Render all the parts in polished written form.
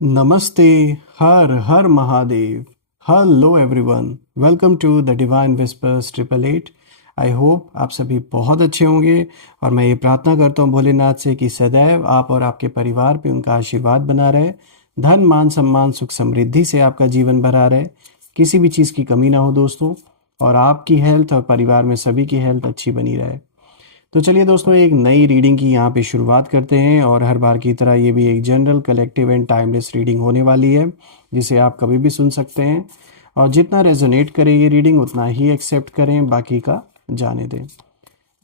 नमस्ते। हर हर Mahadev. Hello everyone, welcome to the divine whispers 888। I hope आप सभी बहुत अच्छे होंगे और मैं ये प्रार्थना करता हूँ भोलेनाथ से कि सदैव आप और आपके परिवार पे उनका आशीर्वाद बना रहे, धन मान सम्मान सुख समृद्धि से आपका जीवन भरा रहे, किसी भी चीज़ की कमी ना हो दोस्तों, और आपकी हेल्थ और परिवार में सभी की हेल्थ अच्छी बनी रहे। तो चलिए दोस्तों, एक नई रीडिंग की यहाँ पे शुरुआत करते हैं और हर बार की तरह ये भी एक general collective and timeless reading होने वाली है, जिसे आप कभी भी सुन सकते हैं और जितना रेजोनेट करे ये रीडिंग उतना ही एक्सेप्ट करें, बाकी का जाने दें।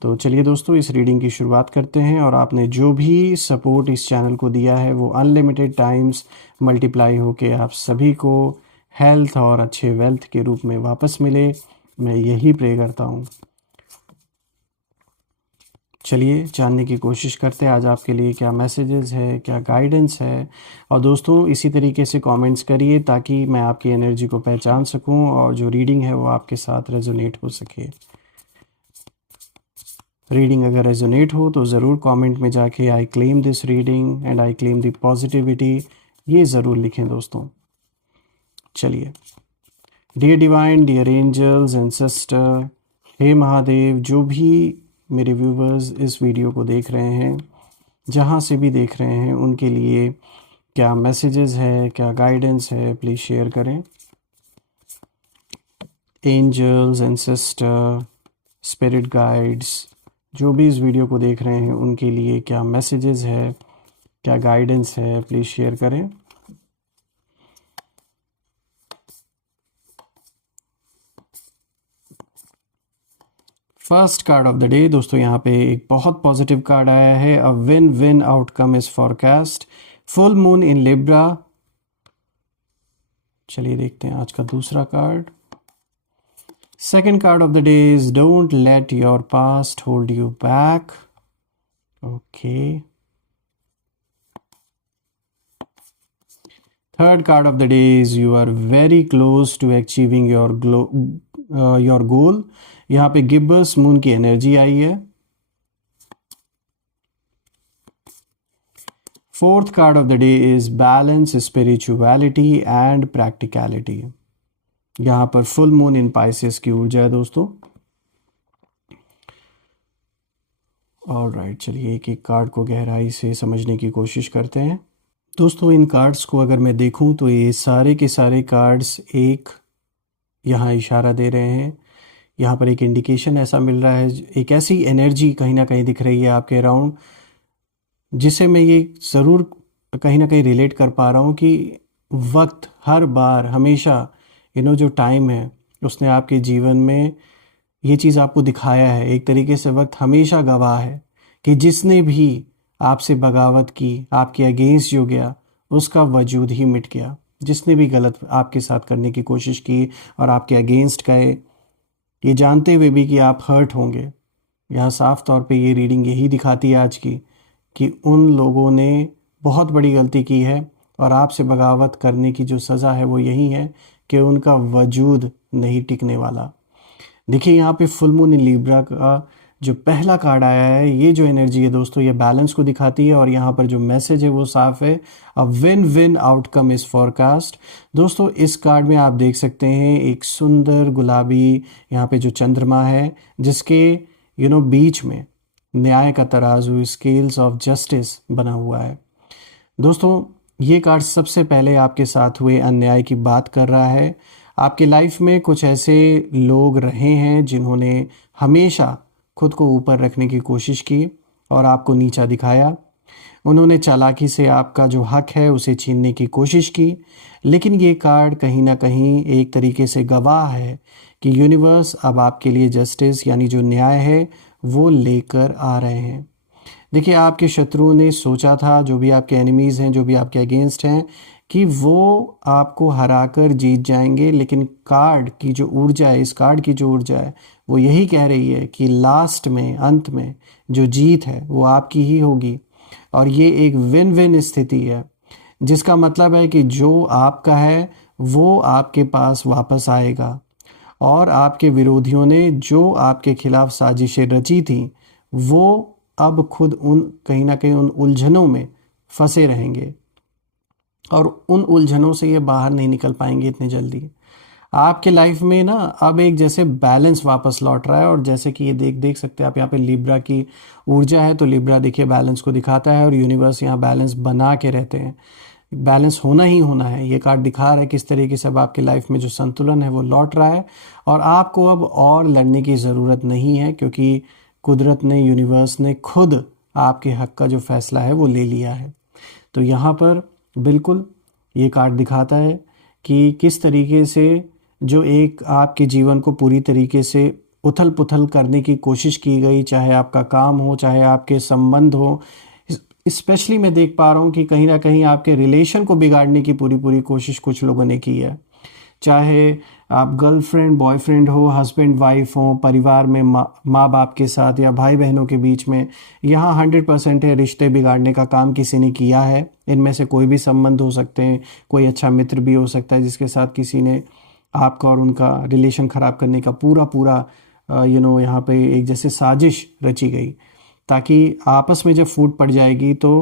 तो चलिए दोस्तों, इस रीडिंग की शुरुआत करते हैं और आपने जो भी सपोर्ट इस चैनल को दिया है वो अनलिमिटेड टाइम्स मल्टीप्लाई होके आप सभी को हेल्थ और अच्छे वेल्थ के रूप में वापस मिले, मैं यही प्रे करता हूँ। चलिए जानने की कोशिश करते हैं आज आपके लिए क्या मैसेजेस है, क्या गाइडेंस है। और दोस्तों इसी तरीके से कमेंट्स करिए ताकि मैं आपकी एनर्जी को पहचान सकूं और जो रीडिंग है वो आपके साथ रेजोनेट हो सके। रीडिंग अगर रेजोनेट हो तो ज़रूर कमेंट में जाके I claim this reading and I claim the positivity ये ज़रूर लिखें दोस्तों। चलिए, dear divine, dear angels and sister, हे महादेव, जो भी मेरे व्यूवर्स इस वीडियो को देख रहे हैं, जहाँ से भी देख रहे हैं, उनके लिए क्या मैसेजेस है, क्या गाइडेंस है, प्लीज़ शेयर करें। Angels and sister, spirit guides, जो भी इस वीडियो को देख रहे हैं उनके लिए क्या मैसेजेस है, क्या गाइडेंस है, प्लीज़ शेयर करें। First card of the day दोस्तों, यहाँ पे एक बहुत पॉजिटिव कार्ड आया है। A win win outcome is forecast, full moon in Libra. चलिए देखते हैं आज का दूसरा card. Second card of the day is don't let your past hold you back. Okay. Third card of the day is you are very close to achieving your goal. यहाँ पे gibbous moon की energy आई है। Fourth card of the day is balance, spirituality and practicality. यहाँ पर full moon इन Pisces की ऊर्जा है दोस्तों। ऑलराइट, चलिए एक एक कार्ड को गहराई से समझने की कोशिश करते हैं। दोस्तों इन कार्ड्स को अगर मैं देखूं तो ये सारे के सारे कार्ड्स एक यहाँ इशारा दे रहे हैं। यहाँ पर एक इंडिकेशन ऐसा मिल रहा है, एक ऐसी एनर्जी कहीं ना कहीं दिख रही है आपके अराउंड, जिसे मैं ये ज़रूर कहीं ना कहीं रिलेट कर पा रहा हूँ कि वक्त हर बार हमेशा जो टाइम है उसने आपके जीवन में ये चीज़ आपको दिखाया है। एक तरीके से वक्त हमेशा गवाह है कि जिसने भी आपसे बगावत की, आपके अगेंस्ट जो गया, उसका वजूद ही मिट गया। जिसने भी गलत आपके साथ करने की कोशिश की और आपके अगेंस्ट गए, ये जानते हुए भी कि आप हर्ट होंगे, यहाँ साफ तौर पे ये रीडिंग यही दिखाती है आज की कि उन लोगों ने बहुत बड़ी गलती की है और आपसे बगावत करने की जो सज़ा है वो यही है कि उनका वजूद नहीं टिकने वाला। देखिए यहाँ पे फुल मून इन लिब्रा का जो पहला कार्ड आया है, ये जो एनर्जी है दोस्तों, ये बैलेंस को दिखाती है और यहाँ पर जो मैसेज है वो साफ है। A win win outcome is forecast. दोस्तों इस कार्ड में आप देख सकते हैं एक सुंदर गुलाबी यहाँ पे जो चंद्रमा है, जिसके बीच में न्याय का तराजू, स्केल्स ऑफ जस्टिस बना हुआ है। दोस्तों ये कार्ड सबसे पहले आपके साथ हुए अन्याय की बात कर रहा है। आपके लाइफ में कुछ ऐसे लोग रहे हैं जिन्होंने हमेशा खुद को ऊपर रखने की कोशिश की और आपको नीचा दिखाया। उन्होंने चालाकी से आपका जो हक है उसे छीनने की कोशिश की। लेकिन ये कार्ड कहीं ना कहीं एक तरीके से गवाह है कि यूनिवर्स अब आपके लिए जस्टिस यानी जो न्याय है वो लेकर आ रहे हैं। देखिए आपके शत्रुओं ने सोचा था, जो भी आपके एनिमीज़ हैं, जो भी आपके अगेंस्ट हैं, कि वो आपको हराकर जीत जाएंगे। लेकिन कार्ड की जो ऊर्जा है, इस कार्ड की जो ऊर्जा है, वो यही कह रही है कि लास्ट में, अंत में जो जीत है वो आपकी ही होगी। और ये एक विन विन स्थिति है, जिसका मतलब है कि जो आपका है वो आपके पास वापस आएगा और आपके विरोधियों ने जो आपके खिलाफ साजिशें रची थी वो अब खुद कहीं ना कहीं उन उलझनों में फंसे रहेंगे। और उन उलझनों से ये बाहर नहीं निकल पाएंगे इतनी जल्दी। आपके लाइफ में ना अब एक जैसे बैलेंस वापस लौट रहा है, और जैसे कि ये देख देख सकते हैं आप यहाँ पे लिब्रा की ऊर्जा है, तो लिब्रा देखिए बैलेंस को दिखाता है और यूनिवर्स यहाँ बैलेंस बना के रहते हैं। बैलेंस होना ही होना है। ये कार्ड दिखा रहा है किस तरीके से अब आपकी लाइफ में जो संतुलन है वो लौट रहा है, और आपको अब और लड़ने की ज़रूरत नहीं है, क्योंकि कुदरत ने, यूनिवर्स ने खुद आपके हक का जो फैसला है वो ले लिया है। तो यहाँ पर बिल्कुल ये कार्ड दिखाता है कि किस तरीके से जो एक आपके जीवन को पूरी तरीके से उथल पुथल करने की कोशिश की गई, चाहे आपका काम हो, चाहे आपके संबंध हो। स्पेशली मैं देख पा रहा हूँ कि कहीं ना कहीं आपके रिलेशन को बिगाड़ने की पूरी पूरी कोशिश कुछ लोगों ने की है। चाहे आप गर्लफ्रेंड बॉयफ्रेंड हो, हस्बैंड वाइफ हो, परिवार में माँ बाप के साथ या भाई बहनों के बीच में, यहाँ 100% है रिश्ते बिगाड़ने का काम किसी ने किया है। इनमें से कोई भी संबंध हो सकते हैं, कोई अच्छा मित्र भी हो सकता है जिसके साथ किसी ने आपका और उनका रिलेशन ख़राब करने का पूरा पूरा यहाँ पे एक जैसे साजिश रची गई, ताकि आपस में जब फूट पड़ जाएगी तो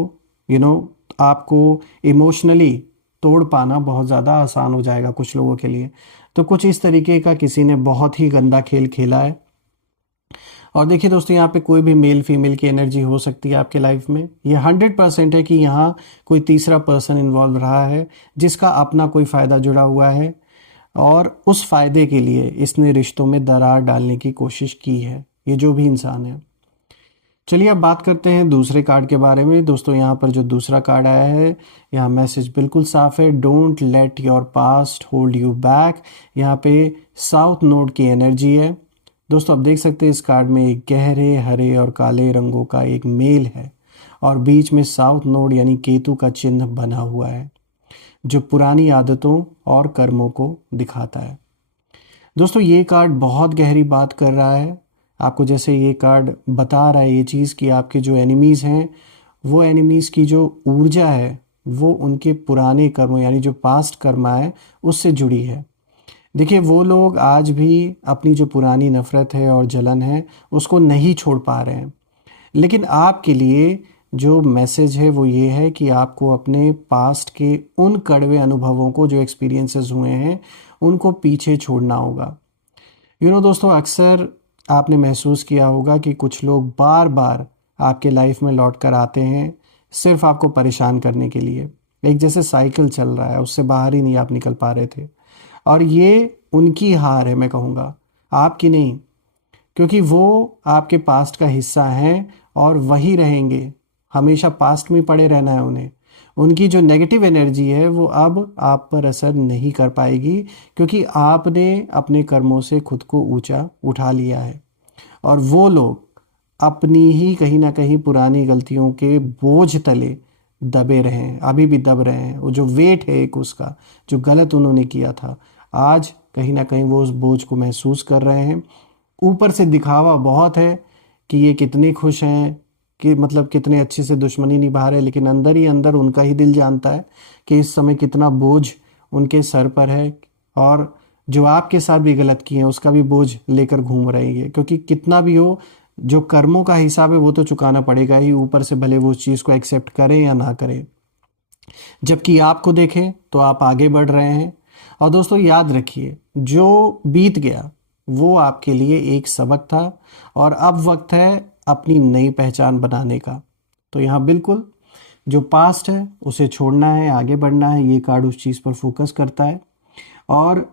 आपको इमोशनली तोड़ पाना बहुत ज़्यादा आसान हो जाएगा कुछ लोगों के लिए। तो कुछ इस तरीके का किसी ने बहुत ही गंदा खेल खेला है। और देखिए दोस्तों, यहाँ पे कोई भी मेल फीमेल की एनर्जी हो सकती है आपके लाइफ में। ये 100% है कि यहाँ कोई तीसरा पर्सन इन्वॉल्व रहा है जिसका अपना कोई फ़ायदा जुड़ा हुआ है, और उस फ़ायदे के लिए इसने रिश्तों में दरार डालने की कोशिश की है, ये जो भी इंसान है। चलिए अब बात करते हैं दूसरे कार्ड के बारे में। दोस्तों यहाँ पर जो दूसरा कार्ड आया है, यहाँ मैसेज बिल्कुल साफ है, don't let your past hold you back. यहाँ पे साउथ नोड की एनर्जी है। दोस्तों आप देख सकते हैं इस कार्ड में एक गहरे हरे और काले रंगों का एक मेल है, और बीच में साउथ नोड यानी केतु का चिन्ह बना हुआ है, जो पुरानी आदतों और कर्मों को दिखाता है। दोस्तों ये कार्ड बहुत गहरी बात कर रहा है आपको। जैसे ये कार्ड बता रहा है ये चीज़ कि आपके जो एनिमीज़ हैं, वो एनिमीज़ की जो ऊर्जा है वो उनके पुराने कर्मों यानी जो पास्ट कर्मा है उससे जुड़ी है। देखिए वो लोग आज भी अपनी जो पुरानी नफ़रत है और जलन है उसको नहीं छोड़ पा रहे हैं। लेकिन आपके लिए जो मैसेज है वो ये है कि आपको अपने पास्ट के उन कड़वे अनुभवों को, जो एक्सपीरियंसेस हुए हैं, उनको पीछे छोड़ना होगा। दोस्तों अक्सर आपने महसूस किया होगा कि कुछ लोग बार बार आपके लाइफ में लौट कर आते हैं सिर्फ आपको परेशान करने के लिए। एक जैसे साइकिल चल रहा है, उससे बाहर ही नहीं आप निकल पा रहे थे। और ये उनकी हार है, मैं कहूँगा आपकी नहीं, क्योंकि वो आपके पास्ट का हिस्सा हैं और वही रहेंगे। हमेशा पास्ट में पड़े रहना है उन्हें। उनकी जो नेगेटिव एनर्जी है वो अब आप पर असर नहीं कर पाएगी, क्योंकि आपने अपने कर्मों से खुद को ऊंचा उठा लिया है। और वो लोग अपनी ही कहीं ना कहीं पुरानी गलतियों के बोझ तले दबे रहे हैं, अभी भी दब रहे हैं। वो जो वेट है एक उसका, जो गलत उन्होंने किया था, आज कहीं ना कहीं वो उस बोझ को महसूस कर रहे हैं। ऊपर से दिखावा बहुत है कि ये कितने खुश हैं, कि मतलब कितने अच्छे से दुश्मनी निभा रहे हैं, लेकिन अंदर ही अंदर उनका ही दिल जानता है कि इस समय कितना बोझ उनके सर पर है, और जो आपके साथ भी गलत किए हैं उसका भी बोझ लेकर घूम रहे हैं। क्योंकि कितना भी हो, जो कर्मों का हिसाब है वो तो चुकाना पड़ेगा ही, ऊपर से भले वो उस चीज़ को एक्सेप्ट करें या ना करें। जबकि आपको देखें तो आप आगे बढ़ रहे हैं। और दोस्तों याद रखिए, जो बीत गया वो आपके लिए एक सबक था, और अब वक्त है अपनी नई पहचान बनाने का। तो यहाँ बिल्कुल जो पास्ट है उसे छोड़ना है, आगे बढ़ना है। ये कार्ड उस चीज़ पर फोकस करता है। और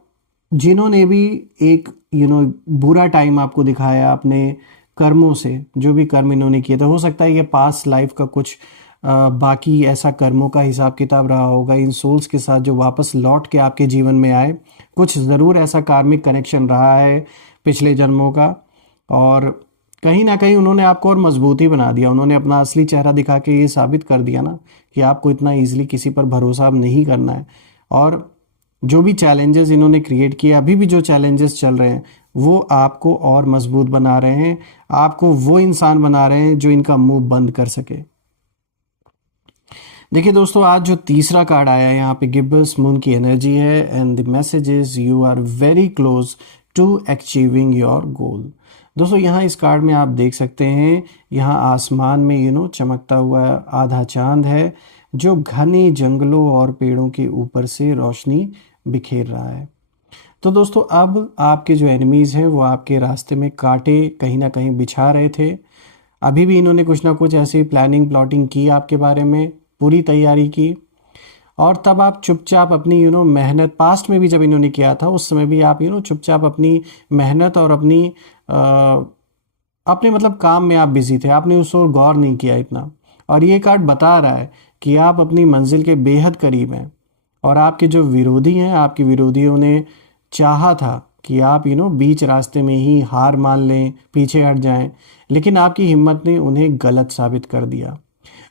जिन्होंने भी एक बुरा टाइम आपको दिखाया अपने कर्मों से, जो भी कर्म इन्होंने किए थे, हो सकता है ये पास्ट लाइफ का कुछ बाकी ऐसा कर्मों का हिसाब किताब रहा होगा इन सोल्स के साथ जो वापस लौट के आपके जीवन में आए। कुछ ज़रूर ऐसा कार्मिक कनेक्शन रहा है पिछले जन्मों का, और कहीं ना कहीं उन्होंने आपको और मजबूती बना दिया। उन्होंने अपना असली चेहरा दिखा के ये साबित कर दिया ना कि आपको इतना ईजिली किसी पर भरोसा अब नहीं करना है। और जो भी चैलेंजेस इन्होंने क्रिएट किए, अभी भी जो चैलेंजेस चल रहे हैं, वो आपको और मजबूत बना रहे हैं, आपको वो इंसान बना रहे हैं जो इनका मुंह बंद कर सके। देखिए दोस्तों, आज जो तीसरा कार्ड आया है यहाँ पे गिब्बस मून की एनर्जी है, and the message is you are very close to achieving your goal. दोस्तों यहाँ इस कार्ड में आप देख सकते हैं, यहाँ आसमान में चमकता हुआ आधा चांद है, जो घने जंगलों और पेड़ों के ऊपर से रोशनी बिखेर रहा है। तो दोस्तों अब आपके जो एनिमीज़ हैं वो आपके रास्ते में कांटे कहीं ना कहीं बिछा रहे थे। अभी भी इन्होंने कुछ ना कुछ ऐसी प्लानिंग प्लॉटिंग की आपके बारे में, पूरी तैयारी की। और तब आप चुपचाप अपनी मेहनत, पास्ट में भी जब इन्होंने किया था उस समय भी आप चुपचाप अपनी मेहनत और अपने मतलब काम में आप बिजी थे, आपने उस ओर गौर नहीं किया इतना। और ये कार्ड बता रहा है कि आप अपनी मंजिल के बेहद करीब हैं और आपके जो विरोधी हैं, आपके विरोधियों ने चाहा था कि आप बीच रास्ते में ही हार मान लें, पीछे हट जाएं, लेकिन आपकी हिम्मत ने उन्हें गलत साबित कर दिया।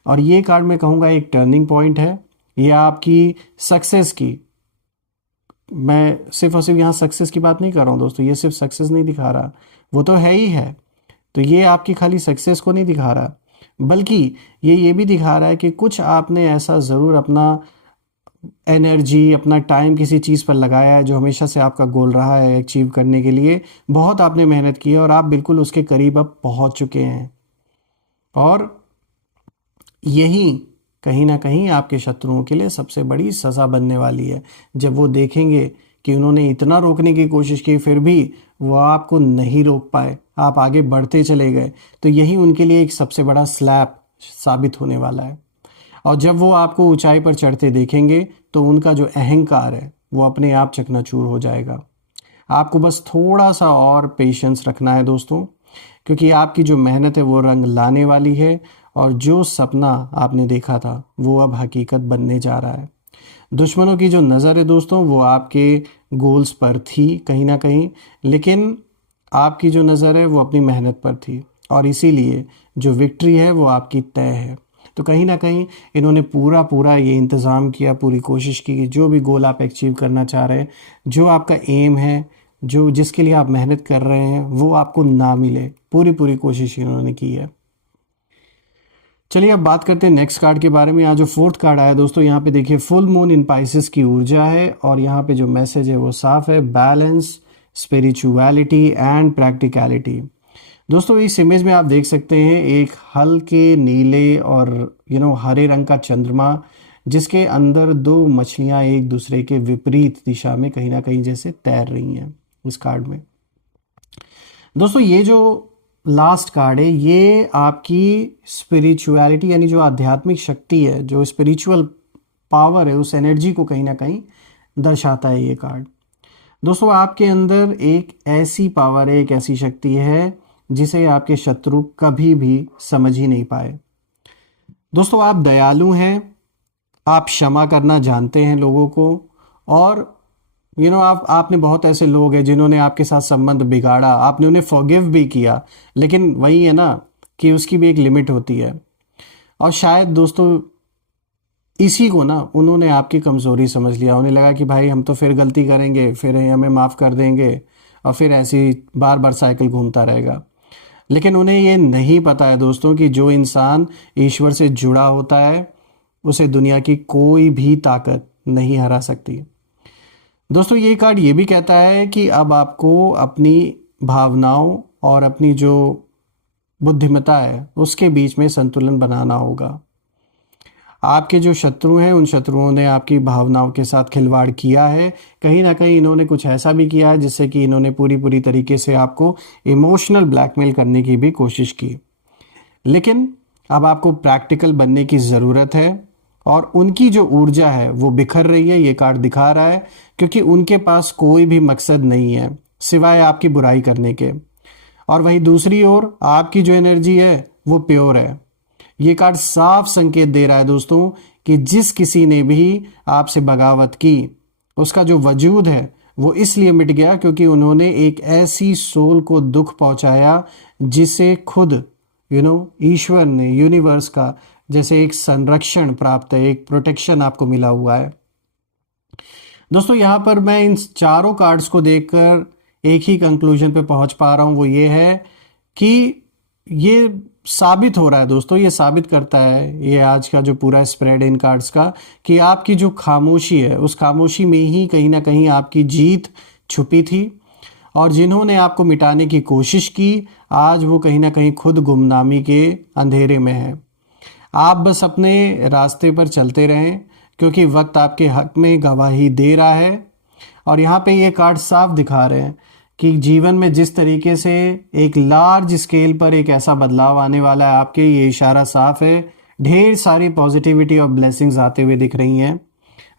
और ये कार्ड मैं कहूँगा एक टर्निंग पॉइंट है। ये आपकी सक्सेस की, मैं सिर्फ और सिर्फ यहाँ सक्सेस की बात नहीं कर रहा हूँ दोस्तों, ये सिर्फ सक्सेस नहीं दिखा रहा, वो तो है ही है। तो ये आपकी खाली सक्सेस को नहीं दिखा रहा, बल्कि ये भी दिखा रहा है कि कुछ आपने ऐसा ज़रूर अपना एनर्जी, अपना टाइम किसी चीज़ पर लगाया है जो हमेशा से आपका गोल रहा है अचीव करने के लिए। बहुत आपने मेहनत की है और आप बिल्कुल उसके करीब अब पहुंच चुके हैं। और यही कहीं ना कहीं आपके शत्रुओं के लिए सबसे बड़ी सज़ा बनने वाली है। जब वो देखेंगे कि उन्होंने इतना रोकने की कोशिश की फिर भी वो आपको नहीं रोक पाए, आप आगे बढ़ते चले गए, तो यही उनके लिए एक सबसे बड़ा स्लैप साबित होने वाला है। और जब वो आपको ऊंचाई पर चढ़ते देखेंगे तो उनका जो अहंकार है वो अपने आप चकनाचूर हो जाएगा। आपको बस थोड़ा सा और पेशेंस रखना है दोस्तों, क्योंकि आपकी जो मेहनत है वो रंग लाने वाली है और जो सपना आपने देखा था वो अब हकीकत बनने जा रहा है। दुश्मनों की जो नज़र है दोस्तों वो आपके गोल्स पर थी कहीं ना कहीं, लेकिन आपकी जो नज़र है वो अपनी मेहनत पर थी और इसीलिए जो विक्ट्री है वो आपकी तय है। तो कहीं ना कहीं इन्होंने पूरा पूरा ये इंतज़ाम किया, पूरी कोशिश की कि जो भी गोल आप अचीव करना चाह रहे हैं, जो आपका एम है, जो जिसके लिए आप मेहनत कर रहे हैं वो आपको ना मिले, पूरी पूरी कोशिश इन्होंने की है। चलिए अब बात करते हैं नेक्स्ट कार्ड के बारे में। यहाँ जो फोर्थ कार्ड आया दोस्तों, यहाँ पे देखिए फुल मून इन पाइसेस की ऊर्जा है और यहाँ पे जो मैसेज है वो साफ है, बैलेंस, स्पिरिचुअलिटी एंड प्रैक्टिकलिटी। दोस्तों इस इमेज में आप देख सकते हैं एक हल्के नीले और हरे रंग का चंद्रमा, जिसके अंदर दो मछलियां एक दूसरे के विपरीत दिशा में कहीं ना कहीं जैसे तैर रही हैं इस कार्ड में। दोस्तों ये जो लास्ट कार्ड है ये आपकी स्पिरिचुअलिटी यानी जो आध्यात्मिक शक्ति है, जो स्पिरिचुअल पावर है, उस एनर्जी को कहीं ना कहीं दर्शाता है ये कार्ड। दोस्तों आपके अंदर एक ऐसी पावर है, एक ऐसी शक्ति है जिसे आपके शत्रु कभी भी समझ ही नहीं पाए। दोस्तों आप दयालु हैं, आप क्षमा करना जानते हैं लोगों को, और आपने बहुत ऐसे लोग हैं जिन्होंने आपके साथ संबंध बिगाड़ा, आपने उन्हें फॉरगिव भी किया, लेकिन वही है ना कि उसकी भी एक लिमिट होती है। और शायद दोस्तों इसी को ना उन्होंने आपकी कमज़ोरी समझ लिया, उन्हें लगा कि भाई हम तो फिर गलती करेंगे, फिर हमें माफ़ कर देंगे और फिर ऐसी बार बार साइकिल घूमता रहेगा। लेकिन उन्हें ये नहीं पता है दोस्तों कि जो इंसान ईश्वर से जुड़ा होता है उसे दुनिया की कोई भी ताकत नहीं हरा सकती। दोस्तों ये कार्ड ये भी कहता है कि अब आपको अपनी भावनाओं और अपनी जो बुद्धिमत्ता है उसके बीच में संतुलन बनाना होगा। आपके जो शत्रु हैं उन शत्रुओं ने आपकी भावनाओं के साथ खिलवाड़ किया है, कहीं ना कहीं इन्होंने कुछ ऐसा भी किया है जिससे कि इन्होंने पूरी पूरी तरीके से आपको इमोशनल ब्लैकमेल करने की भी कोशिश की। लेकिन अब आपको प्रैक्टिकल बनने की ज़रूरत है और उनकी जो ऊर्जा है वो बिखर रही है, ये कार्ड दिखा रहा है, क्योंकि उनके पास कोई भी मकसद नहीं है सिवाय आपकी बुराई करने के। और वहीं दूसरी ओर आपकी जो एनर्जी है वो प्योर है। ये कार्ड साफ संकेत दे रहा है दोस्तों कि जिस किसी ने भी आपसे बगावत की उसका जो वजूद है वो इसलिए मिट गया क्योंकि उन्होंने एक ऐसी सोल को दुख पहुंचाया जिसे खुद ईश्वर ने, यूनिवर्स का जैसे एक संरक्षण प्राप्त है, एक प्रोटेक्शन आपको मिला हुआ है। दोस्तों यहाँ पर मैं इन चारों कार्ड्स को देखकर एक ही कंक्लूजन पे पहुंच पा रहा हूं, वो ये है कि ये साबित हो रहा है दोस्तों, ये साबित करता है ये आज का जो पूरा स्प्रेड इन कार्ड्स का, कि आपकी जो खामोशी है उस खामोशी में ही कहीं ना कहीं आपकी जीत छुपी थी। और जिन्होंने आपको मिटाने की कोशिश की आज वो कहीं ना कहीं खुद गुमनामी के अंधेरे में है। आप बस अपने रास्ते पर चलते रहें, क्योंकि वक्त आपके हक में गवाही दे रहा है। और यहाँ पे ये कार्ड साफ दिखा रहे हैं कि जीवन में जिस तरीके से एक लार्ज स्केल पर एक ऐसा बदलाव आने वाला है आपके, ये इशारा साफ है। ढेर सारी पॉजिटिविटी और ब्लेसिंग्स आते हुए दिख रही हैं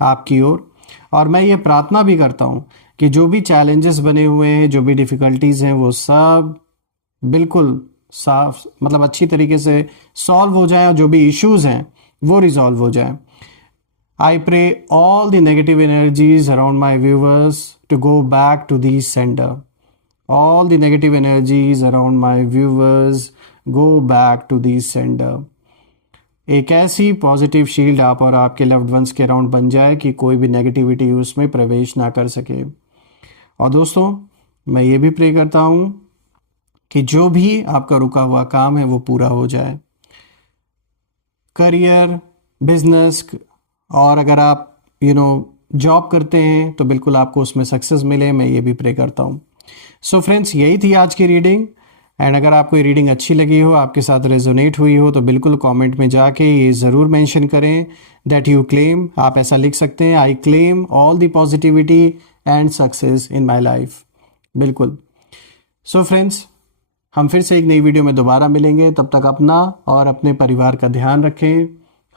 आपकी ओर। और मैं ये प्रार्थना भी करता हूँ कि जो भी चैलेंजेस बने हुए हैं, जो भी डिफ़िकल्टीज़ हैं, वो सब बिल्कुल साफ, मतलब अच्छी तरीके से सॉल्व हो जाएं, और जो भी इश्यूज़ हैं वो रिजॉल्व हो जाएं। I pray all the negative energies around my viewers to go back to the sender. All the negative energies around my viewers go back to the sender. एक ऐसी पॉजिटिव शील्ड आप और आपके loved ones के around बन जाए कि कोई भी नेगेटिविटी उसमें प्रवेश ना कर सके। और दोस्तों, मैं ये भी प्रे करता हूँ कि जो भी आपका रुका हुआ काम है वो पूरा हो जाए। करियर, बिजनेस, और अगर आप जॉब करते हैं तो बिल्कुल आपको उसमें सक्सेस मिले, मैं ये भी प्रे करता हूँ। सो फ्रेंड्स, यही थी आज की रीडिंग। एंड अगर आपको ये रीडिंग अच्छी लगी हो, आपके साथ रेजोनेट हुई हो, तो बिल्कुल कमेंट में जाके ये ज़रूर मेंशन करें दैट यू क्लेम। आप ऐसा लिख सकते हैं, I claim all the positivity and success in my life. बिल्कुल। सो फ्रेंड्स, हम फिर से एक नई वीडियो में दोबारा मिलेंगे। तब तक अपना और अपने परिवार का ध्यान रखें।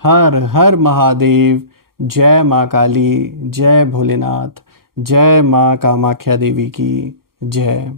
हर हर महादेव। जय माँ काली, जय भोलेनाथ, जय माँ कामाख्या देवी की जय।